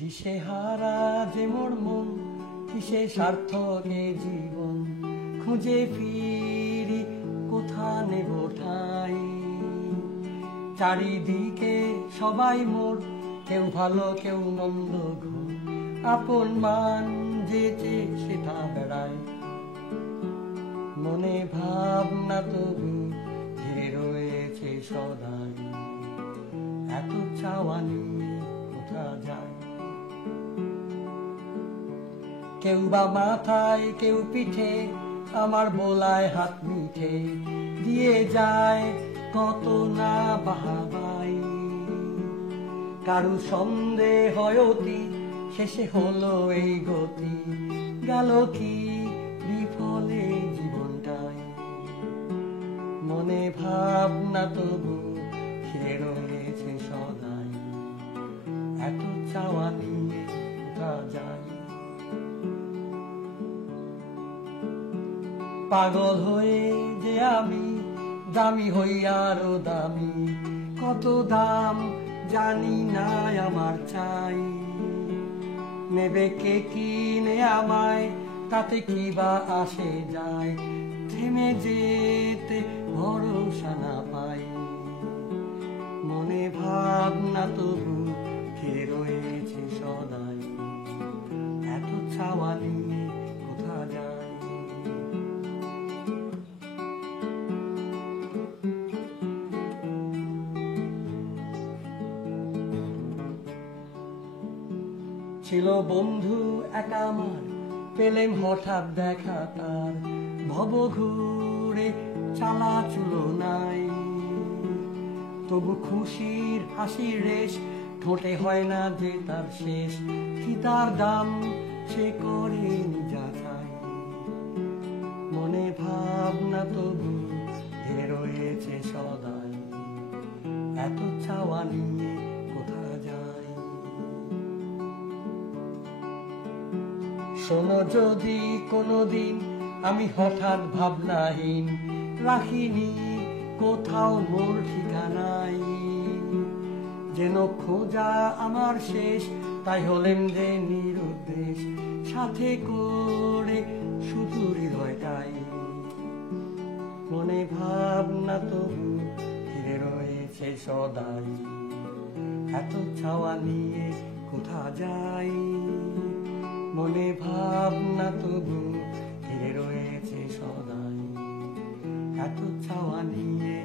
দিশেহারা যে মোর মন, কিসে সার্থকে জীবন, খুঁজে ফিরি কোথা নেব ঠাই। চারিদিকে সবাই মোর, কেউ ভালো কেউ মন্দ গো, আপন মান যেচে সেটা বেড়ায়। মনে ভাবনা তবু ঘিরে রয়েছে সদাই, এত চাওয়া নিয়ে কোথা যায়। কেউ বা মাথায় কেউ পিঠে, আমার বোলায় হাত মিঠে, দিয়ে যায় কত না বাহাবাই। কারু সন্দেহ অতি, শেষে হলো এই গতি, গেল কি বিফলে জীবনটাই। মনে ভাবনা তবু ঘিরে রয়েছে সদাই, এত চাওয়া নিয়ে কোথা যায়। পাগল হয়ে যে আমি দামি হই আরো দামি, কত দাম জানি না আমার চাই। নেবে কে কিনে আমায়, তাতে কি বা আসে যায়, থেমে যেতে ভরসা না পাই। মনে ভাবনা তবু ঘিরে রয়েছে সদাই, এত চাওয়া নিয়ে কোথা যায়। ছিল বন্ধু এক আমার, পেলেম হঠাৎ দেখা তার, ভব ঘুরে চালা চুলো নাই। তবু খুশির হাসির রেশ, ঠোঁটে হয় না যে তার শেষ, কি তার দাম সে করে নিজা চাই। মনে ভাবনা তবু ঘিরে রয়েছে সদাই, এত চাওয়া নিয়ে কোথা যায়। শোনো যদি কোনোদিন আমি হঠাৎ ভাবনাহীন, রাখিনি কোথাও মোর ঠিকানাই। যেন খোঁজা আমার শেষ, তাই হলেন যে নিরুদ্দেশ, সাথে করে শুধু হৃদয়টাই। মনে ভাবনা তবু ঘিরে রয়েছে সদাই, এত চাওয়া নিয়ে কোথা যাই। মনে ভাবনা তবু ঘিরে রয়েছে সদাই, এত চাওয়া নিয়ে